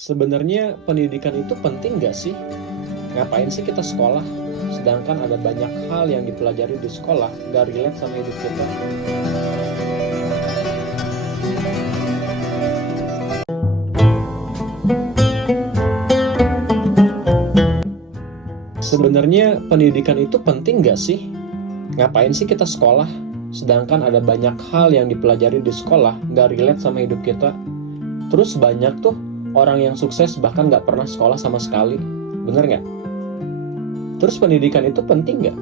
Sebenarnya pendidikan itu penting nggak sih? Ngapain sih kita sekolah? Sedangkan ada banyak hal yang dipelajari di sekolah nggak relate sama hidup kita. Sebenarnya pendidikan itu penting nggak sih? Ngapain sih kita sekolah? Sedangkan ada banyak hal yang dipelajari di sekolah nggak relate sama hidup kita. Terus banyak tuh orang yang sukses bahkan nggak pernah sekolah sama sekali. Bener nggak? Terus pendidikan itu penting nggak?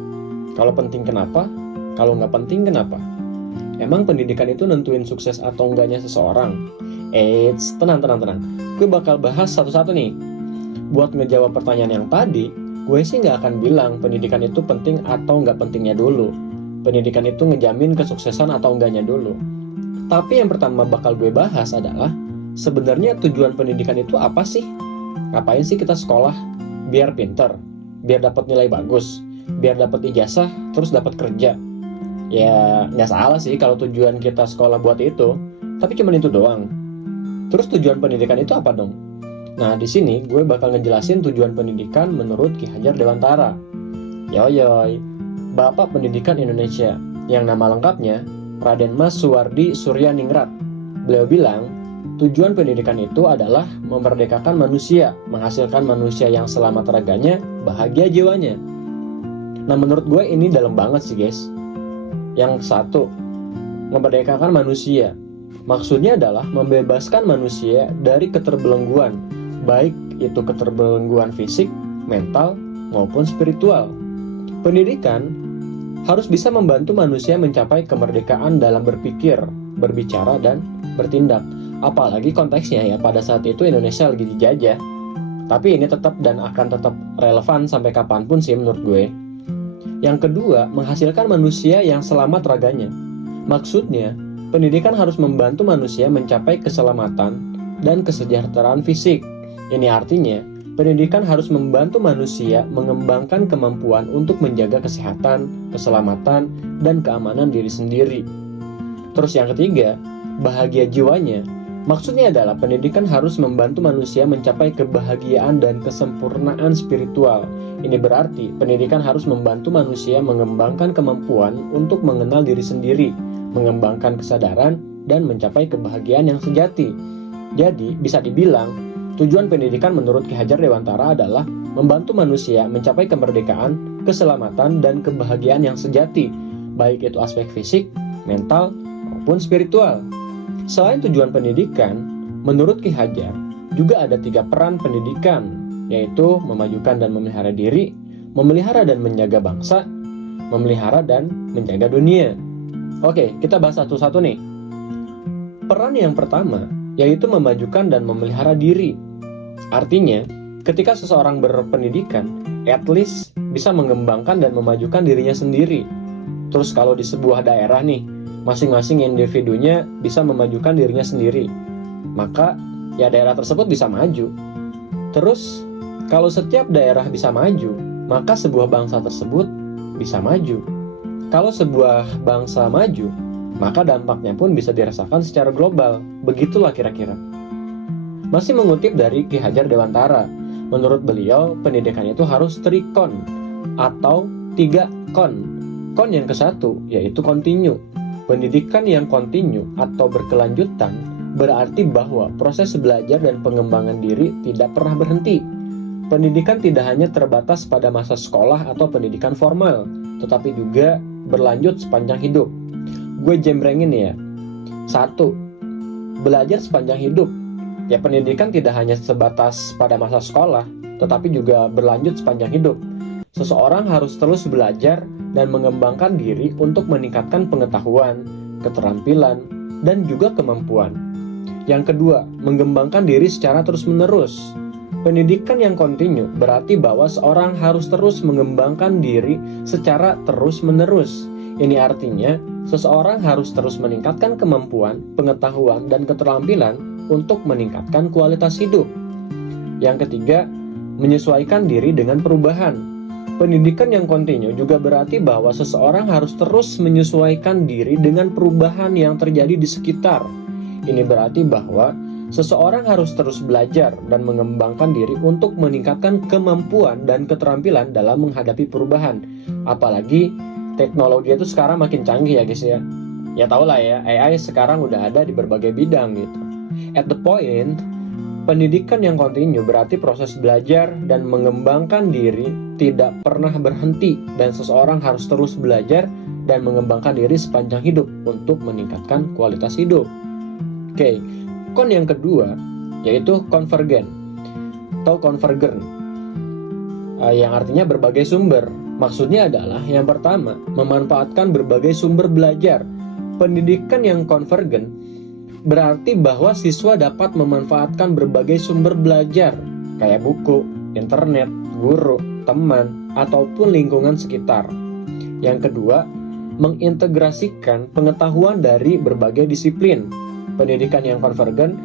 Kalau penting kenapa? Kalau nggak penting kenapa? Emang pendidikan itu nentuin sukses atau enggaknya seseorang? Tenang. Gue bakal bahas satu-satu nih. Buat ngejawab pertanyaan yang tadi, gue sih nggak akan bilang pendidikan itu penting atau nggak pentingnya dulu. Pendidikan itu ngejamin kesuksesan atau enggaknya dulu. Tapi yang pertama bakal gue bahas adalah, sebenarnya tujuan pendidikan itu apa sih? Ngapain sih kita sekolah? Biar pinter? Biar dapat nilai bagus? Biar dapat ijazah, terus dapat kerja? Ya, nggak salah sih kalau tujuan kita sekolah buat itu. Tapi cuma itu doang. Terus tujuan pendidikan itu apa dong? Nah, di sini gue bakal ngejelasin tujuan pendidikan menurut Ki Hajar Dewantara. Yoyoy, Bapak Pendidikan Indonesia, yang nama lengkapnya Raden Mas Suwardi Suryaningrat. Beliau bilang, tujuan pendidikan itu adalah memerdekakan manusia, menghasilkan manusia yang selamat raganya, bahagia jiwanya. Nah, menurut gue ini dalam banget sih guys. Yang satu, memerdekakan manusia. Maksudnya adalah membebaskan manusia dari keterbelengguan, baik itu keterbelengguan fisik, mental, maupun spiritual. Pendidikan harus bisa membantu manusia mencapai kemerdekaan dalam berpikir, berbicara, dan bertindak. Apalagi konteksnya ya, pada saat itu Indonesia lagi dijajah. Tapi ini tetap dan akan tetap relevan sampai kapanpun sih menurut gue. Yang kedua, menghasilkan manusia yang selamat raganya. Maksudnya, pendidikan harus membantu manusia mencapai keselamatan dan kesejahteraan fisik. Ini artinya, pendidikan harus membantu manusia mengembangkan kemampuan untuk menjaga kesehatan, keselamatan, dan keamanan diri sendiri. Terus yang ketiga, bahagia jiwanya. Maksudnya adalah pendidikan harus membantu manusia mencapai kebahagiaan dan kesempurnaan spiritual. Ini berarti pendidikan harus membantu manusia mengembangkan kemampuan untuk mengenal diri sendiri, mengembangkan kesadaran, dan mencapai kebahagiaan yang sejati. Jadi, bisa dibilang, tujuan pendidikan menurut Ki Hajar Dewantara adalah membantu manusia mencapai kemerdekaan, keselamatan, dan kebahagiaan yang sejati, baik itu aspek fisik, mental, maupun spiritual. Selain tujuan pendidikan, menurut Ki Hajar, juga ada 3 peran pendidikan, yaitu memajukan dan memelihara diri, memelihara dan menjaga bangsa, memelihara dan menjaga dunia. Oke, kita bahas satu-satu nih. Peran yang pertama, yaitu memajukan dan memelihara diri. Artinya, ketika seseorang berpendidikan, at least bisa mengembangkan dan memajukan dirinya sendiri. Terus kalau di sebuah daerah nih, masing-masing individunya bisa memajukan dirinya sendiri, maka ya daerah tersebut bisa maju. Terus, kalau setiap daerah bisa maju, maka sebuah bangsa tersebut bisa maju. Kalau sebuah bangsa maju, maka dampaknya pun bisa dirasakan secara global. Begitulah kira-kira. Masih mengutip dari Ki Hajar Dewantara, menurut beliau pendidikan itu harus trikon atau 3 kon. Kon yang ke-1 yaitu continue. Pendidikan yang kontinu atau berkelanjutan berarti bahwa proses belajar dan pengembangan diri tidak pernah berhenti. Pendidikan tidak hanya terbatas pada masa sekolah atau pendidikan formal, tetapi juga berlanjut sepanjang hidup. Gue jembrengin ya. 1. Belajar sepanjang hidup. Ya, pendidikan tidak hanya sebatas pada masa sekolah, tetapi juga berlanjut sepanjang hidup. Seseorang harus terus belajar dan mengembangkan diri untuk meningkatkan pengetahuan, keterampilan, dan juga kemampuan. Yang kedua, mengembangkan diri secara terus-menerus. Pendidikan yang kontinu berarti bahwa seorang harus terus mengembangkan diri secara terus-menerus. Ini artinya, seseorang harus terus meningkatkan kemampuan, pengetahuan, dan keterampilan untuk meningkatkan kualitas hidup. Yang ketiga, menyesuaikan diri dengan perubahan. Pendidikan yang kontinu juga berarti bahwa seseorang harus terus menyesuaikan diri dengan perubahan yang terjadi di sekitar. Ini berarti bahwa Seseorang harus terus belajar dan mengembangkan diri untuk meningkatkan kemampuan dan keterampilan dalam menghadapi perubahan. Apalagi teknologi itu sekarang makin canggih ya guys ya. Ya tau lah ya, AI sekarang udah ada di berbagai bidang gitu. At the point, pendidikan yang kontinu berarti proses belajar dan mengembangkan diri tidak pernah berhenti, dan seseorang harus terus belajar dan mengembangkan diri sepanjang hidup untuk meningkatkan kualitas hidup. Oke, kon yang kedua yaitu konvergen atau konvergen, yang artinya berbagai sumber. Maksudnya adalah yang pertama, memanfaatkan berbagai sumber belajar. Pendidikan yang konvergen berarti bahwa siswa dapat memanfaatkan berbagai sumber belajar kayak buku, internet, guru, teman, ataupun lingkungan sekitar. Yang kedua, mengintegrasikan pengetahuan dari berbagai disiplin. Pendidikan yang konvergen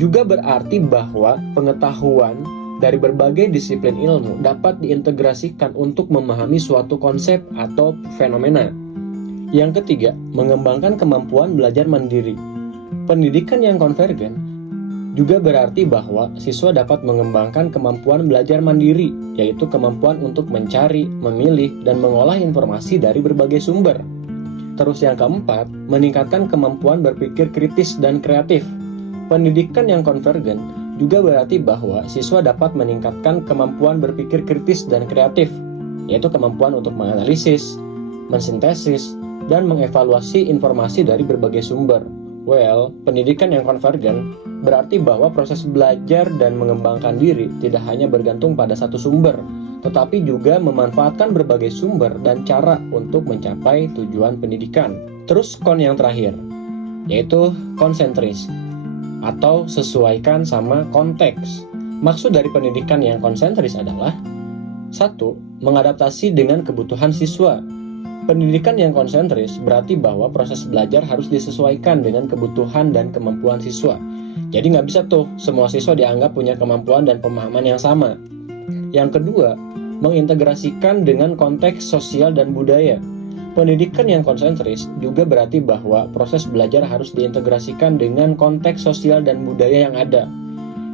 juga berarti bahwa pengetahuan dari berbagai disiplin ilmu dapat diintegrasikan untuk memahami suatu konsep atau fenomena. Yang ketiga, mengembangkan kemampuan belajar mandiri. Pendidikan yang konvergen juga berarti bahwa siswa dapat mengembangkan kemampuan belajar mandiri, yaitu kemampuan untuk mencari, memilih, dan mengolah informasi dari berbagai sumber. Terus yang keempat, meningkatkan kemampuan berpikir kritis dan kreatif. Pendidikan yang konvergen juga berarti bahwa siswa dapat meningkatkan kemampuan berpikir kritis dan kreatif, yaitu kemampuan untuk menganalisis, mensintesis, dan mengevaluasi informasi dari berbagai sumber. Well, pendidikan yang konvergen berarti bahwa proses belajar dan mengembangkan diri tidak hanya bergantung pada satu sumber, tetapi juga memanfaatkan berbagai sumber dan cara untuk mencapai tujuan pendidikan. Terus kon yang terakhir, yaitu konsentris atau sesuaikan sama konteks. Maksud dari pendidikan yang konsentris adalah 1. Mengadaptasi dengan kebutuhan siswa. Pendidikan yang konsentris berarti bahwa proses belajar harus disesuaikan dengan kebutuhan dan kemampuan siswa. Jadi nggak bisa tuh semua siswa dianggap punya kemampuan dan pemahaman yang sama. Yang kedua, mengintegrasikan dengan konteks sosial dan budaya. Pendidikan yang konsentris juga berarti bahwa proses belajar harus diintegrasikan dengan konteks sosial dan budaya yang ada.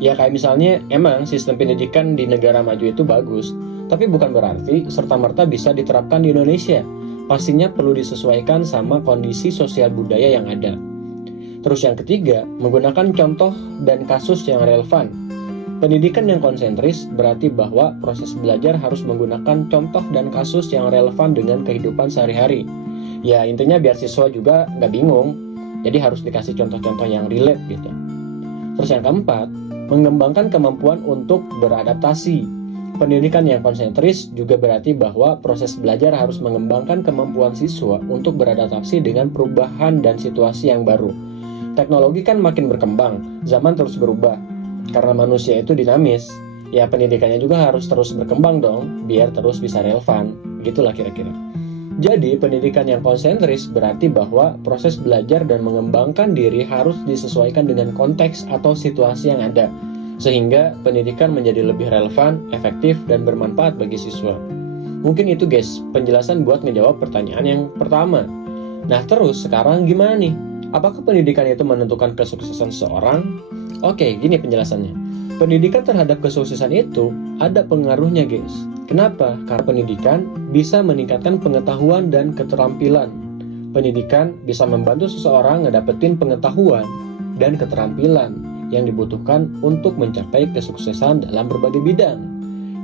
Ya kayak misalnya emang sistem pendidikan di negara maju itu bagus, tapi bukan berarti serta-merta bisa diterapkan di Indonesia. Pastinya perlu disesuaikan sama kondisi sosial budaya yang ada. Terus yang ketiga, menggunakan contoh dan kasus yang relevan. Pendidikan yang konsentris berarti bahwa proses belajar harus menggunakan contoh dan kasus yang relevan dengan kehidupan sehari-hari. Ya intinya biar siswa juga nggak bingung, jadi harus dikasih contoh-contoh yang relate gitu. Terus yang keempat, mengembangkan kemampuan untuk beradaptasi. Pendidikan yang konsentris juga berarti bahwa proses belajar harus mengembangkan kemampuan siswa untuk beradaptasi dengan perubahan dan situasi yang baru. Teknologi kan makin berkembang, zaman terus berubah. Karena manusia itu dinamis, ya pendidikannya juga harus terus berkembang dong, biar terus bisa relevan. Gitulah kira-kira. Jadi pendidikan yang konsentris berarti bahwa proses belajar dan mengembangkan diri harus disesuaikan dengan konteks atau situasi yang ada, sehingga pendidikan menjadi lebih relevan, efektif, dan bermanfaat bagi siswa. Mungkin itu guys, penjelasan buat ngejawab pertanyaan yang pertama. Nah terus sekarang gimana nih? Apakah pendidikan itu menentukan kesuksesan seorang? Oke, gini penjelasannya. Pendidikan terhadap kesuksesan itu ada pengaruhnya guys. Kenapa? Karena pendidikan bisa meningkatkan pengetahuan dan keterampilan. Pendidikan bisa membantu seseorang ngedapetin pengetahuan dan keterampilan yang dibutuhkan untuk mencapai kesuksesan dalam berbagai bidang.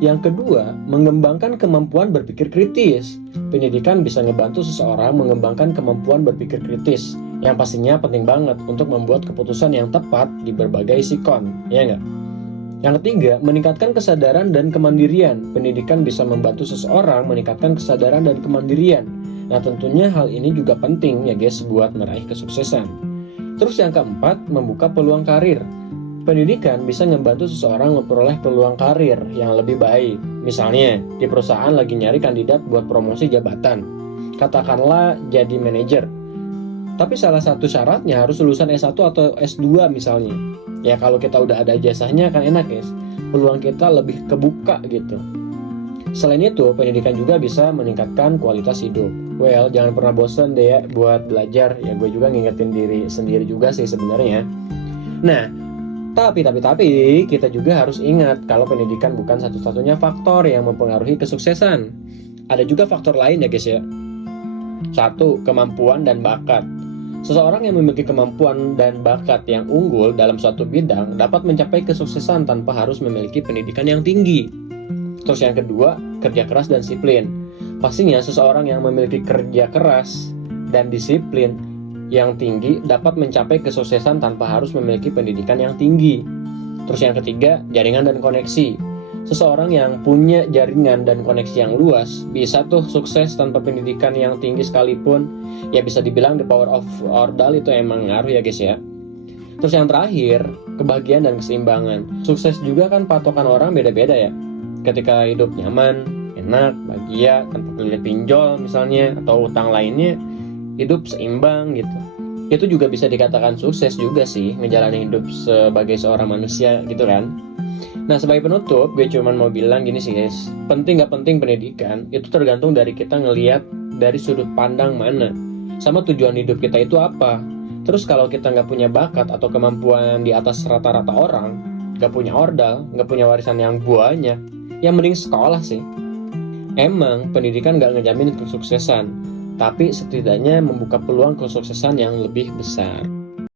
Yang kedua, mengembangkan kemampuan berpikir kritis. Pendidikan bisa ngebantu seseorang mengembangkan kemampuan berpikir kritis, yang pastinya penting banget untuk membuat keputusan yang tepat di berbagai sikon, ya nggak? Yang ketiga, meningkatkan kesadaran dan kemandirian. Pendidikan bisa membantu seseorang meningkatkan kesadaran dan kemandirian. Nah tentunya hal ini juga penting ya guys buat meraih kesuksesan. Terus yang keempat, membuka peluang karir. Pendidikan bisa membantu seseorang memperoleh peluang karir yang lebih baik. Misalnya, di perusahaan lagi nyari kandidat buat promosi jabatan. Katakanlah jadi manajer. Tapi salah satu syaratnya harus lulusan S1 atau S2 misalnya. Ya kalau kita udah ada ijazahnya kan enak guys. Peluang kita lebih kebuka gitu. Selain itu, pendidikan juga bisa meningkatkan kualitas hidup. Well, jangan pernah bosan deh ya buat belajar. Ya gue juga ngingetin diri sendiri juga sih sebenarnya. Nah, Tapi kita juga harus ingat kalau pendidikan bukan satu-satunya faktor yang mempengaruhi kesuksesan. Ada juga faktor lain ya guys ya. 1. Kemampuan dan bakat. Seseorang yang memiliki kemampuan dan bakat yang unggul dalam suatu bidang dapat mencapai kesuksesan tanpa harus memiliki pendidikan yang tinggi. Terus yang kedua, kerja keras dan disiplin. Pastinya seseorang yang memiliki kerja keras dan disiplin yang tinggi dapat mencapai kesuksesan tanpa harus memiliki pendidikan yang tinggi. Terus yang ketiga, jaringan dan koneksi. Seseorang yang punya jaringan dan koneksi yang luas bisa tuh sukses tanpa pendidikan yang tinggi sekalipun. Ya bisa dibilang the power of ordal itu emang ngaruh ya guys ya. Terus yang terakhir, kebahagiaan dan keseimbangan. Sukses juga kan patokan orang beda-beda ya. Ketika hidup nyaman, enak, bahagia, tanpa kelilit pinjol misalnya, atau utang lainnya, hidup seimbang gitu. Itu juga bisa dikatakan sukses juga sih, ngejalanin hidup sebagai seorang manusia gitu kan. Nah sebagai penutup, gue cuma mau bilang gini sih guys, penting gak penting pendidikan, itu tergantung dari kita ngelihat dari sudut pandang mana, sama tujuan hidup kita itu apa. Terus kalau kita gak punya bakat atau kemampuan di atas rata-rata orang, gak punya ordal, gak punya warisan yang banyak, ya mending sekolah sih. Emang pendidikan gak ngejamin kesuksesan, tapi setidaknya membuka peluang kesuksesan yang lebih besar.